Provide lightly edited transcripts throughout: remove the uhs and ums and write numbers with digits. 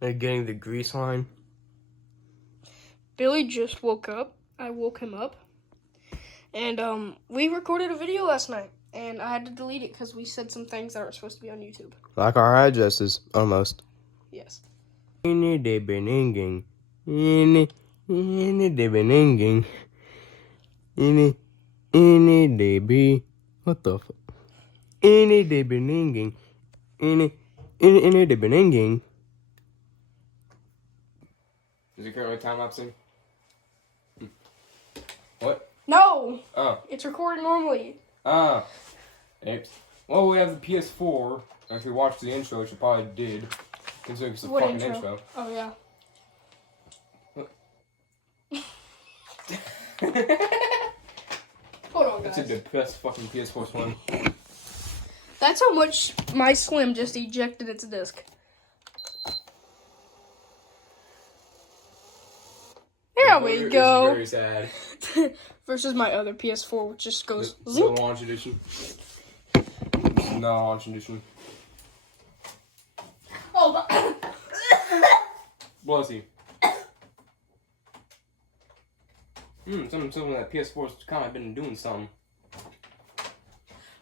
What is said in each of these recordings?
Getting the grease line. Billy just woke up. I woke him up. And we recorded a video last night. And I had to delete it because we said some things that aren't supposed to be on YouTube. Like our addresses, almost. Yes. Any day beninging. Any day beninging. Any day be. What the fuck? Any day beninging. Any day beninging. Is it currently time lapsing? What? No! Oh. It's recorded normally. Ah. Oops. Well, we have the PS4. If you watched the intro, which you probably did, considering it's the What fucking intro? intro. Oh, yeah. Hold on, guys. That's the best fucking PS4 one. That's how much my Slim just ejected its disc. There we go. Very sad. Versus my other PS4, which just goes The zoop. launch edition. No launch edition. Oh, Bless you. Someone told me that PS4's kind of been doing something.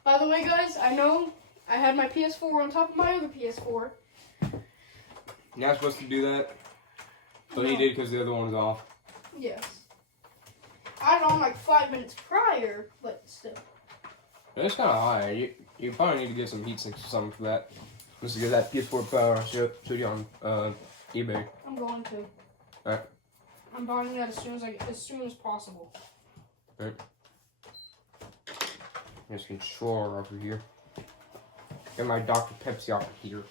by the way, guys, I know I had my PS4 on top of my other PS4. You're not supposed to do that, but No. he did because the other one was off. Yes. I had it on like 5 minutes prior, but still. It's kind of high. You probably need to get some heat sinks or something for that. Just to get that PS4 power I showed you on eBay. I'm going to. Alright. I'm buying that as soon as possible. Alright. There's controller over here. Get my Dr. Pepsi over here.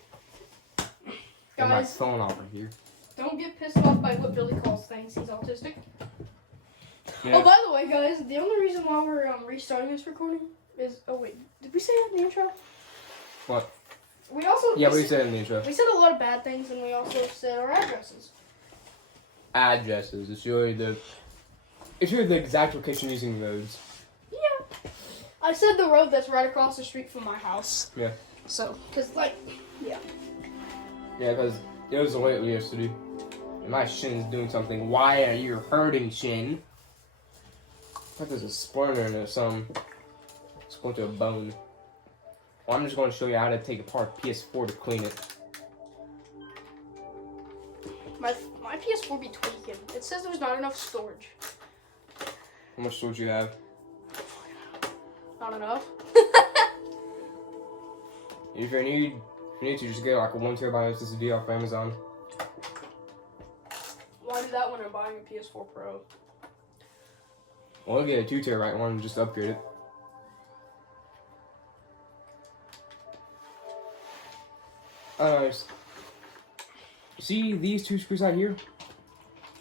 Get my Guys, phone over here. don't get pissed off by what Billy calls things. He's autistic. Yeah. Oh, by the way, guys, the only reason why we're restarting this recording is... Oh, wait. Did we say that in the intro? What? We also... Yeah, we said it in the intro. We said a lot of bad things, and we also said our addresses. Addresses. It's really the exact location using roads. Yeah. I said the road that's right across the street from my house. Yeah. So, because, like, yeah. Yeah, because it was late yesterday. And my shin's doing something. Why are you hurting, shin? I thought there's a splinter in it or something. It's going to a bone. Well, I'm just going to show you how to take apart PS4 to clean it. My PS4 be tweaking. It says there's not enough storage. How much storage you have? Not enough. If you need to, just get like a 1 terabyte SSD off Amazon. Why do that when I'm buying a PS4 Pro? Well, I'll get a 2 terabyte one and just upgrade it. Anyways, see these two screws out here?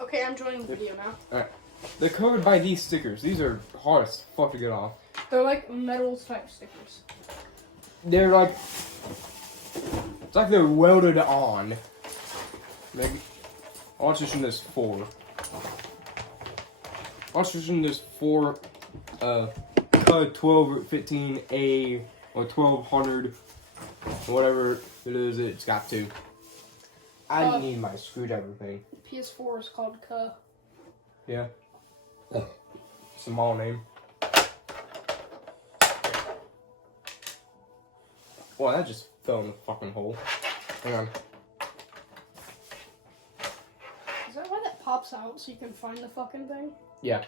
Okay, I'm joining the video now. Alright. They're covered by these stickers. These are hard as fuck to get off. They're like metal type stickers. They're like... It's like they're welded on. Maybe. I'll just this 4. I'll just this 4 12 or 15A or 1200 whatever it is, it's got to. I need my screwdriver thing. PS4 is called K. Yeah. Small name. Well, that just fell in the fucking hole. Hang on. Is that why that pops out so you can find the fucking thing? Yeah. I'm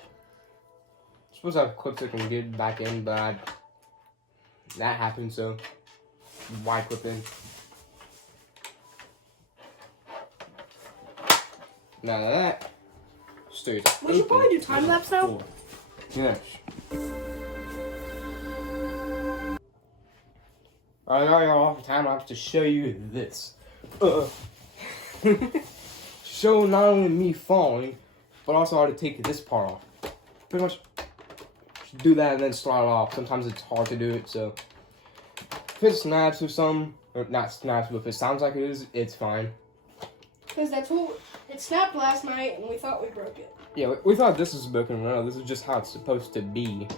supposed to have clips I can get back in, but that happened, so why clip in? Now that stays. We should probably do time lapse now. Yes. I got off time lapse to show you this. Show not only me falling, but also how to take this part off. Pretty much do that and then start it off. Sometimes it's hard to do it, so if it snaps or something, or not snaps, but if it sounds like it is, it's fine. Because that's what it snapped last night, and we thought we broke it. Yeah, we thought this was broken. No, this is just how it's supposed to be.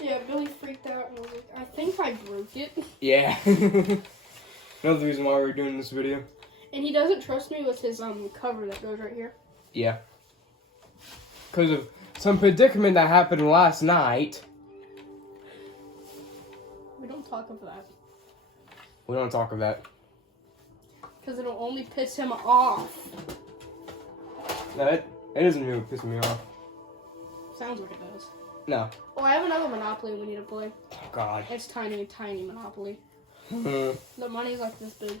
Yeah, Billy freaked out and was like, I think I broke it. Yeah. Another reason why we're doing this video. And he doesn't trust me with his cover that goes right here. Yeah. Because of some predicament that happened last night. We don't talk of that. We don't talk of that. Because it'll only piss him off. No, it doesn't really piss me off. Sounds like it does. No. Oh, I have another Monopoly we need to play. Oh, God. It's tiny Monopoly. The The money's like this big.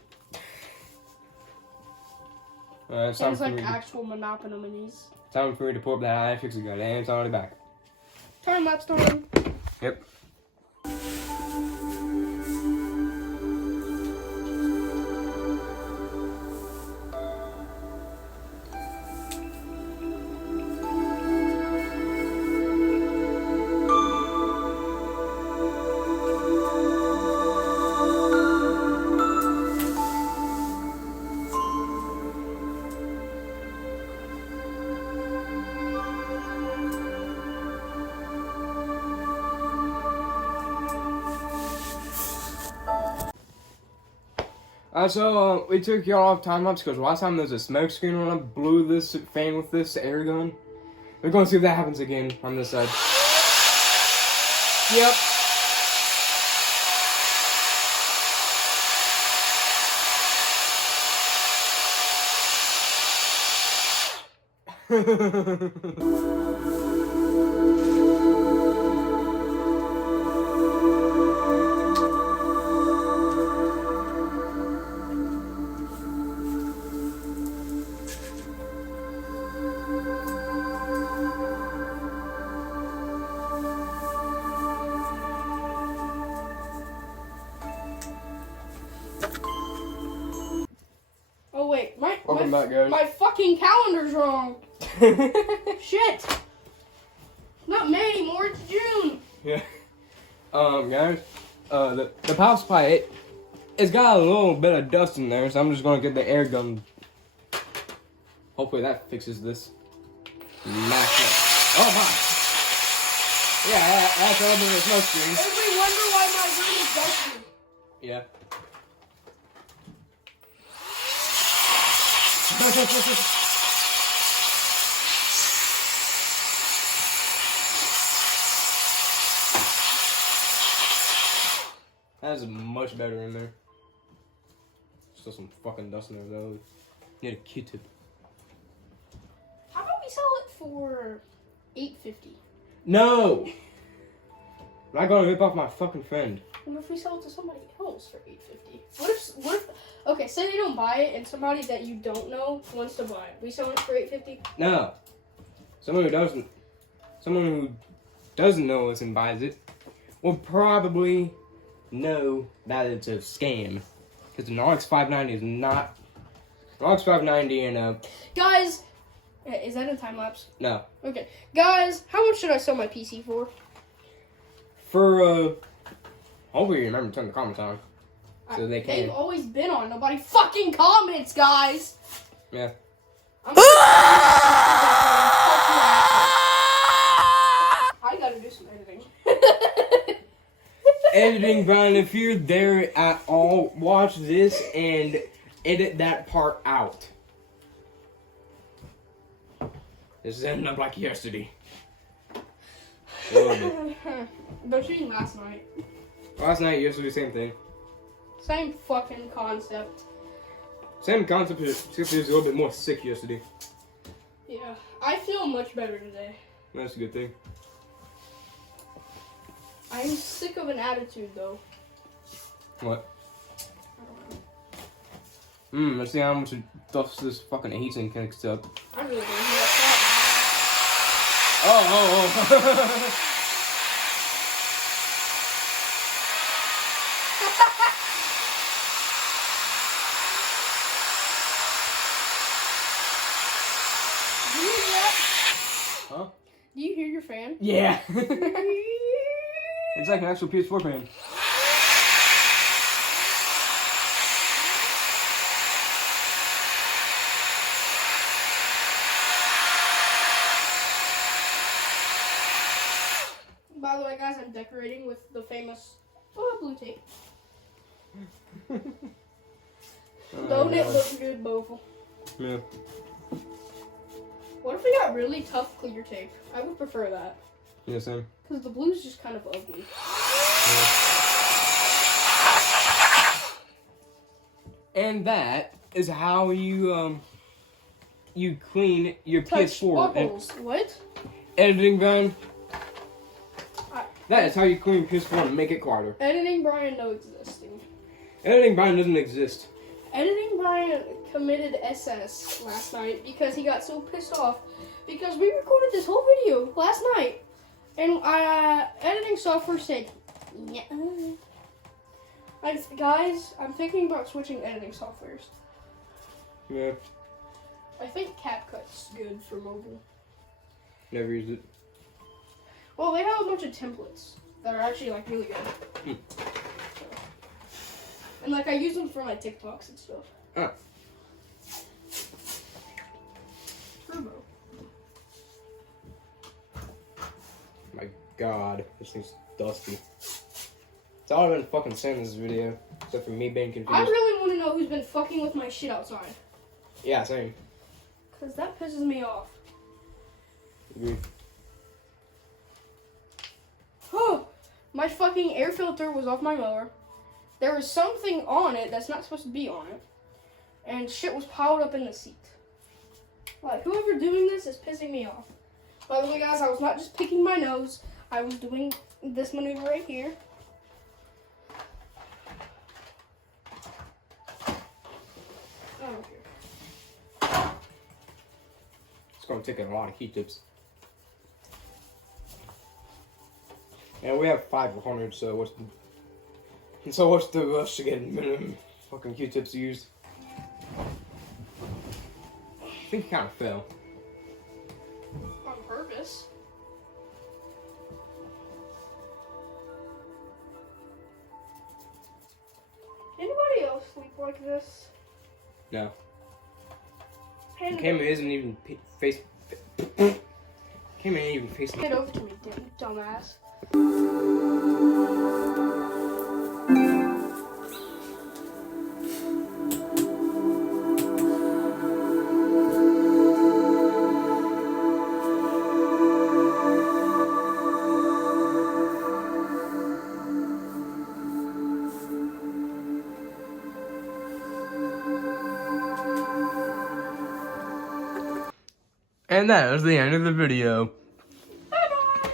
it's It's like actual Monopoly minis. time for me to pull up that iFixit gun, and it's already back. Time lapse time. Yep. So, we took y'all off time lapse because last time there was a smoke screen when I blew this fan with this air gun. We're going to see if that happens again on this side. Yep. Oh wait, Welcome back, guys. my fucking calendar's wrong. Shit. Not May anymore, it's June. Yeah. Guys, the power supply, it's got a little bit of dust in there, so I'm just gonna get the air gun. Hopefully that fixes this. Mash it. Oh my. Yeah, that's a little bit of a smoke screen. Everybody wonder why my room is dusty. Yeah. That is much better in there. Still some fucking dust in there though. Need a Q-tip. How about we sell it for $8.50? No! I'm not gonna rip off my fucking friend. What if we sell it to somebody else for $8.50? What if okay, say they don't buy it and somebody that you don't know wants to buy it. We sell it for $8.50? No. Someone who doesn't know us and buys it will probably know that it's a scam. Because an RX 590 is not RX 590 and Guys, is that a time lapse? no. Okay. Guys, how much should I sell my PC for? For hopefully you remember to turn the comments on. So they can. They've always been on. Nobody fucking comments, guys. Yeah. I gotta do some editing. Editing, Brian, if you're there at all, watch this and edit that part out. This is ending up like yesterday. A little bit. But you last night. Last night, yesterday, same thing. Same fucking concept. Same concept, except it was a little bit more sick yesterday. Yeah. I feel much better today. That's a good thing. I'm sick of an attitude, though. What? I don't know. Let's see how much dust this fucking heatsink kicks up. I really don't hear that. Oh. Do you hear that? Huh? Do you hear your fan? Yeah. It's like an actual PS4 fan. By the way, guys, I'm decorating with the famous blue tape. Don't it look good, Boval? Yeah. What if we got really tough clear tape? I would prefer that. Yeah, same. Because the blue's just kind of ugly. Yeah. And that is how you clean your Touch PS4. bubbles. What? Editing gun. That is how you clean your PS4 and make it quieter. Editing Brian no existing. Editing Brian doesn't exist. Editing Brian committed SS last night because he got so pissed off because we recorded this whole video last night and editing software said, yeah. Guys, I'm thinking about switching editing softwares. Yeah. I think CapCut's good for mobile. Never used it. Well, they have a bunch of templates that are actually like really good. And like I use them for my TikToks and stuff. Ah. Turbo. My God, this thing's dusty. It's all I've been fucking saying in this video, except for me being confused. I really want to know who's been fucking with my shit outside. Yeah, same. Cause that pisses me off. Agreed. Oh, my fucking air filter was off my mower. There was something on it that's not supposed to be on it. And shit was piled up in the seat. Like, whoever doing this is pissing me off. By the way, guys, I was not just picking my nose. I was doing this maneuver right here. I don't care. It's gonna take a lot of Q-tips. And we have 500, so what's the rush to get minimum fucking Q-tips used? I think he kind of fell. On purpose. Anybody else sleep like this? No. Hand Cayman isn't even face. Cayman ain't even facing. Get over to me, dumbass. And that was the end of the video. Bye-bye.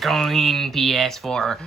Clean PS4.